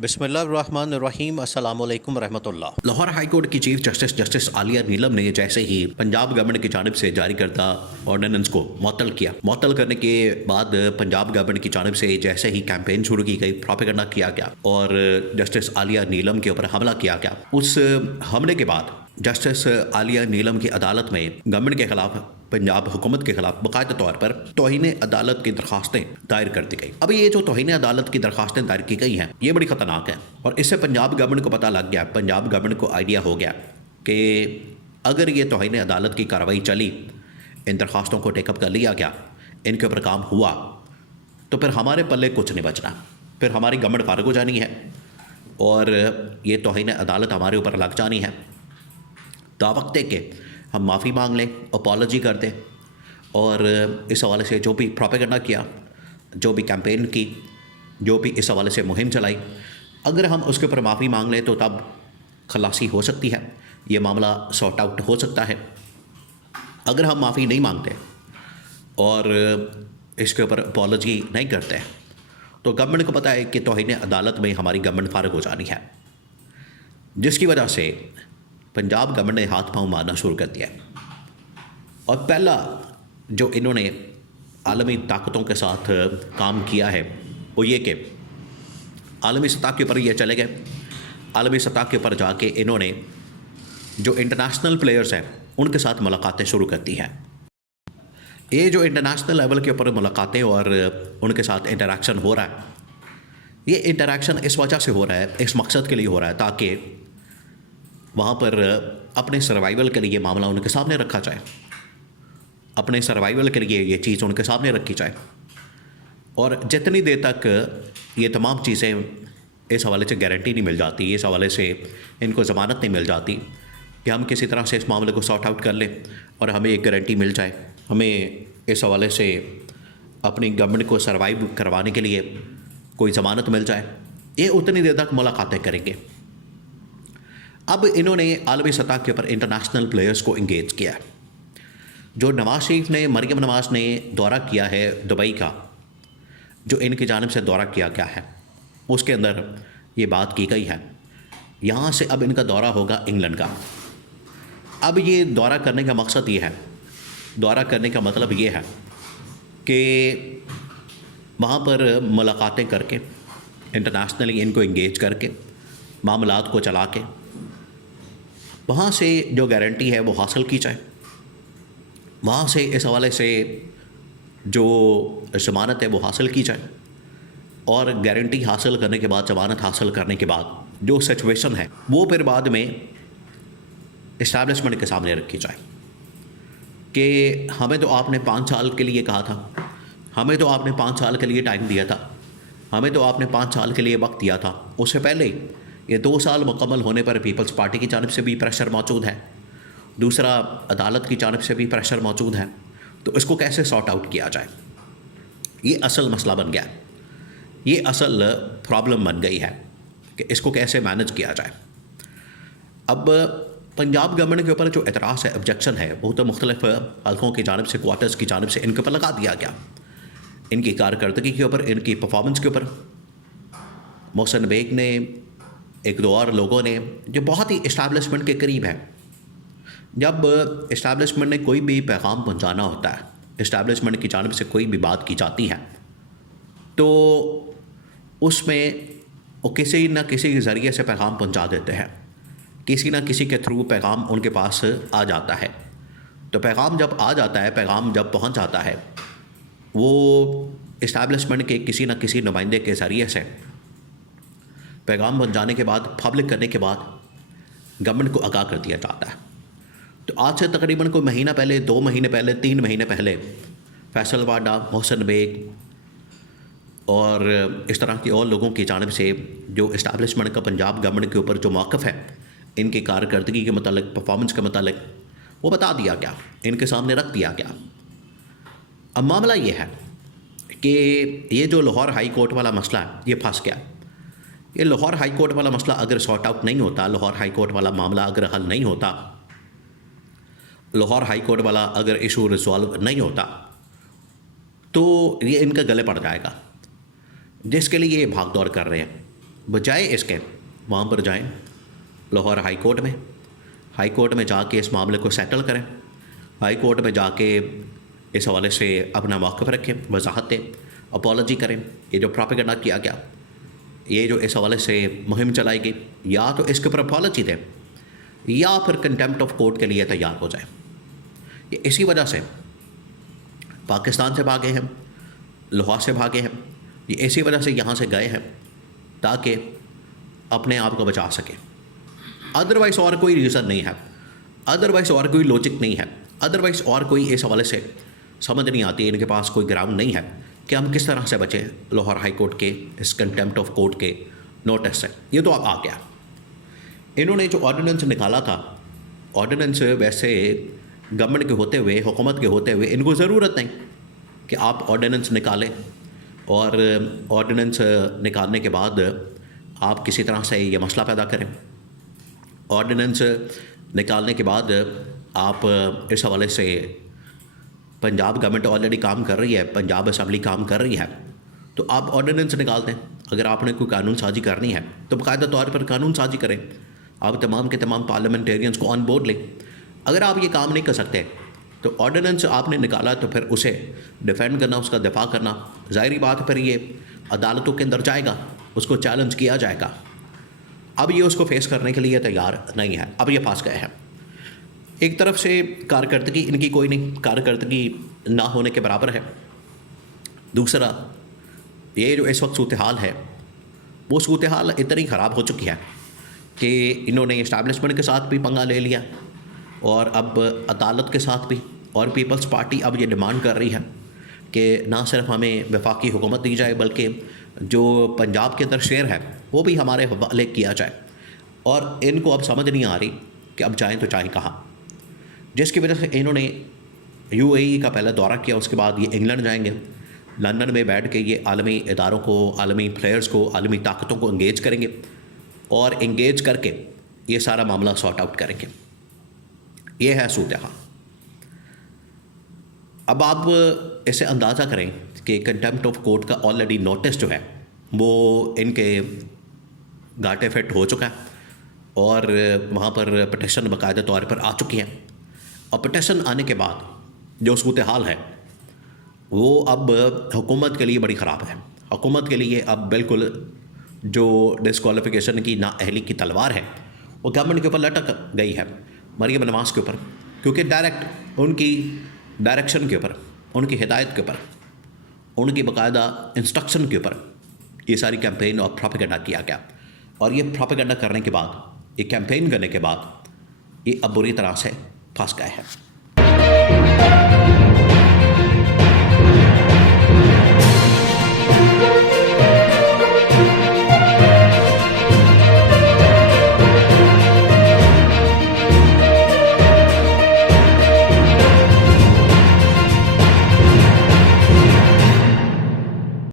बिस्मिल्लाहिर्रहमानिर्रहीम अस्सलाम वालेकुम रहमतुल्लाह। लाहौर हाई कोर्ट की चीफ जस्टिस जस्टिस आलिया नीलम ने जैसे ही पंजाब गवर्नमेंट की जानिब से जारी करदा ऑर्डिनेंस को मुअत्तल किया, मुअत्तल करने के बाद पंजाब गवर्नमेंट की जानिब से जैसे ही कैंपेन शुरू की गई, प्रोपेगेंडा किया गया और जस्टिस आलिया नीलम के ऊपर हमला किया गया। उस हमले के बाद जस्टिस आलिया नीलम की अदालत में गवर्नमेंट के खिलाफ, पंजाब हुकूमत के खिलाफ बाकायदा तौर पर तौहीन अदालत की दरखास्तें दायर कर दी गई। अब ये जो तौहीन अदालत की दरखास्तें दायर की गई हैं, ये बड़ी ख़तरनाक है और इससे पंजाब गवर्नमेंट को पता लग गया, पंजाब गवर्नमेंट को आइडिया हो गया कि अगर ये तौहीन अदालत की कार्रवाई चली, इन दरखास्तों को टेकअप कर लिया गया, इनके ऊपर काम हुआ, तो फिर हमारे पल्ले कुछ नहीं बचना, फिर हमारी गवर्नमेंट फारग हो जानी है और ये तौहीन अदालत हमारे ऊपर लग जानी है। दावत दे के हम माफ़ी मांग लें, अपॉलॉजी कर दें और इस हवाले से जो भी प्रोपेगेंडा किया, जो भी कैंपेन की, जो भी इस हवाले से मुहिम चलाई, अगर हम उसके ऊपर माफ़ी मांग लें तो तब खलासी हो सकती है, ये मामला सॉर्ट आउट हो सकता है। अगर हम माफ़ी नहीं मांगते और इसके ऊपर अपॉलॉजी नहीं करते तो गवर्नमेंट को पता है कि तौहीन अदालत में हमारी गवर्नमेंट फारग हो जानी है, जिसकी वजह से पंजाब गवर्नमेंट ने हाथ पांव मारना शुरू कर दिया। और पहला जो इन्होंने आलमी ताकतों के साथ काम किया है वो ये कि आलमी सतह के ऊपर ये चले गए, आलमी सतह के ऊपर जाके इन्होंने जो इंटरनेशनल प्लेयर्स हैं उनके साथ मुलाकातें शुरू कर दी हैं। ये जो इंटरनेशनल लेवल के ऊपर मुलाकातें और उनके साथ इंटरेक्शन हो रहा है, ये इंटरेक्शन इस वजह से हो रहा है, इस मकसद के लिए हो रहा है ताकि वहाँ पर अपने सर्वाइवल के लिए मामला उनके सामने रखा जाए, अपने सर्वाइवल के लिए ये चीज़ उनके सामने रखी जाए। और जितनी देर तक ये तमाम चीज़ें इस हवाले से गारंटी नहीं मिल जाती, इस हवाले से इनको ज़मानत नहीं मिल जाती कि हम किसी तरह से इस मामले को सॉर्ट आउट कर लें और हमें एक गारंटी मिल जाए, हमें इस हवाले से अपनी गवर्नमेंट को सर्वाइव करवाने के लिए कोई ज़मानत मिल जाए, ये उतनी देर तक मुलाकातें करेंगे। अब इन्होंने आलमी सतह के ऊपर इंटरनेशनल प्लेयर्स को इंगेज किया है। जो नवाज शरीफ ने, मरियम नवाज ने दौरा किया है दुबई का, जो इनकी जानिब से दौरा किया गया है, उसके अंदर ये बात की गई है। यहाँ से अब इनका दौरा होगा इंग्लैंड का। अब ये दौरा करने का मकसद ये है, दौरा करने का मतलब ये है कि वहाँ पर मुलाकातें करके, इंटरनेशनली इनको इंगेज करके, मामलात को चला के वहाँ से जो गारंटी है वो हासिल की जाए, वहाँ से इस हवाले से जो ज़मानत है वो हासिल की जाए और गारंटी हासिल करने के बाद, ज़मानत हासिल करने के बाद जो सिचुएशन है वो फिर बाद में इस्टेब्लिशमेंट के सामने रखी जाए कि हमें तो आपने 5 साल के लिए कहा था, हमें तो आपने 5 साल के लिए टाइम दिया था, हमें तो आपने 5 साल के लिए वक्त दिया था। उससे पहले ये 2 साल मुकम्मल होने पर पीपल्स पार्टी की जानिब से भी प्रेशर मौजूद है, दूसरा अदालत की जानिब से भी प्रेशर मौजूद है, तो इसको कैसे सॉर्ट आउट किया जाए, ये असल मसला बन गया, ये असल प्रॉब्लम बन गई है कि इसको कैसे मैनेज किया जाए। अब पंजाब गवर्नमेंट के ऊपर जो एतराज़ है, ऑब्जेक्शन है, वो तो मुख्तलिफ हल्कों की जानिब से, क्वार्टर्स की जानिब से इनके ऊपर लगा दिया गया, इनकी कारकर्दगी के ऊपर, इनकी परफॉर्मेंस के ऊपर। मोहसिन बेग ने, एक दो और लोगों ने जो बहुत ही इस्टेब्लिशमेंट के करीब है, जब इस्टेब्लिशमेंट ने कोई भी पैगाम पहुंचाना होता है, इस्टेब्लिशमेंट की जानिब से कोई भी बात की जाती है, तो उसमें वो किसी न किसी के ज़रिए से पैगाम पहुंचा देते हैं, किसी न किसी के थ्रू पैगाम उनके पास आ जाता है। तो पैगाम जब आ जाता है, पैगाम जब पहुंच जाता है, वो इस्टेब्लिशमेंट के किसी न किसी नुमाइंदे के ज़रिए से पैगाम पहुंच जाने के बाद, पब्लिक करने के बाद गवर्नमेंट को आगाह कर दिया जाता है। तो आज से तकरीबन कोई महीना पहले, 2 महीने पहले, 3 महीने पहले फैसल वाडा, मोहसिन बेग और इस तरह के और लोगों की जानिब से जो इस्टेब्लिशमेंट का पंजाब गवर्नमेंट के ऊपर जो मौक़िफ़ है, इनकी कारकर्दगी के मतलब, परफॉर्मेंस के मतलब, वो बता दिया गया, इनके सामने रख दिया गया। अब मामला ये है कि ये जो लाहौर हाई कोर्ट वाला मसला है, ये फंस गया। ये लाहौर हाई कोर्ट वाला मसला अगर सॉर्ट आउट नहीं होता, लाहौर हाई कोर्ट वाला मामला अगर हल नहीं होता, लाहौर हाई कोर्ट वाला अगर इशू रिजॉल्व नहीं होता, तो ये इनका गले पड़ जाएगा, जिसके लिए ये भाग दौड़ कर रहे हैं। बजाय इसके वहाँ पर जाएं लाहौर हाई कोर्ट में जाके इस मामले को सेटल करें, हाई कोर्ट में जाके इस हवाले से अपना मौक़िफ़ रखें, वजाहत दें, अपॉलॉजी करें। ये जो प्रोपेगेंडा किया गया, ये जो इस हवाले से मुहिम चलाई गई, या तो इसके ऊपर अपॉलॉजी दें या फिर कंटेम्प्ट ऑफ कोर्ट के लिए तैयार हो जाए। ये इसी वजह से पाकिस्तान से भागे हैं, लाहौर से भागे हैं, ये इसी वजह से यहाँ से गए हैं ताकि अपने आप को बचा सके। अदरवाइज़ और कोई रीज़न नहीं है, अदरवाइज़ और कोई लॉजिक नहीं है, अदरवाइज़ और कोई इस हवाले से समझ नहीं आती, इनके पास कोई ग्राउंड नहीं है कि हम किस तरह से बचें लाहौर हाई कोर्ट के इस कंटेम्प्ट ऑफ कोर्ट के नोटिस से। ये तो अब आ गया। इन्होंने जो ऑर्डिनेंस निकाला था, ऑर्डिनेंस वैसे गवर्नमेंट के होते हुए, हुकूमत के होते हुए, इनको ज़रूरत नहीं कि आप ऑर्डिनेंस निकालें और ऑर्डिनेंस निकालने के बाद आप किसी तरह से ये मसला पैदा करें। ऑर्डिनेंस निकालने के बाद आप इस हवाले से पंजाब गवर्नमेंट ऑलरेडी काम कर रही है, पंजाब असम्बली काम कर रही है, तो आप ऑर्डिनेंस निकाल दें। अगर आपने कोई कानून साजी करनी है तो बाकायदा तौर पर कानून साजी करें, आप तमाम के तमाम पार्लियामेंटेरियंस को ऑन बोर्ड लें। अगर आप ये काम नहीं कर सकते तो ऑर्डिनेंस आपने निकाला तो फिर उसे डिफेंड करना, उसका दिफा करना, ज़ाहिरी बात फिर ये अदालतों के अंदर जाएगा, उसको चैलेंज किया जाएगा। अब ये उसको फेस करने के लिए तैयार नहीं है, अब ये पास गए हैं। एक तरफ से कारकर्दगी इनकी कोई नहीं, कारकर्दगी ना होने के बराबर है। दूसरा, ये जो इस वक्त सूरत हाल है, वो सूरत हाल इतनी ख़राब हो चुकी है कि इन्होंने इस्टेब्लिशमेंट के साथ भी पंगा ले लिया और अब अदालत के साथ भी, और पीपल्स पार्टी अब ये डिमांड कर रही है कि ना सिर्फ हमें वफाकी हुकूमत दी जाए बल्कि जो पंजाब के अंदर शेयर है वो भी हमारे हवाले किया जाए। और इनको अब समझ नहीं आ रही कि अब जाएं तो जाएं कहाँ, जिसकी वजह से इन्होंने UAE का पहला दौरा किया, उसके बाद ये इंग्लैंड जाएंगे। लंदन में बैठ के ये आलमी इदारों को, आलमी प्लेयर्स को, आलमी ताकतों को इंगेज करेंगे और इंगेज करके ये सारा मामला सॉर्ट आउट करेंगे। ये है सूरत हाल। अब आप इसे अंदाज़ा करें कि कंटेम्प्ट ऑफ कोर्ट का ऑलरेडी नोटिस जो है वो इनके घाटे फिट हो चुका है और वहाँ पर पिटिशन बाकायदा तौर पर आ चुकी हैं। और पिटिशन आने के बाद जो सूरत हाल है वो अब हुकूमत के लिए बड़ी ख़राब है। हुकूमत के लिए अब बिल्कुल जो डिस्क्वालिफिकेशन की नाअहली की तलवार है वो गवर्नमेंट के ऊपर लटक गई है, मरियम नवाज़ के ऊपर, क्योंकि डायरेक्ट उनकी डायरेक्शन के ऊपर, उनकी हिदायत के ऊपर, उनकी बाकायदा इंस्ट्रक्शन के ऊपर ये सारी कैंपेन और प्रोपेगेंडा किया गया। और ये प्रोपेगेंडा करने के बाद, ये कैंपेन करने के बाद ये अब बुरी तरह से फंस गए हैं।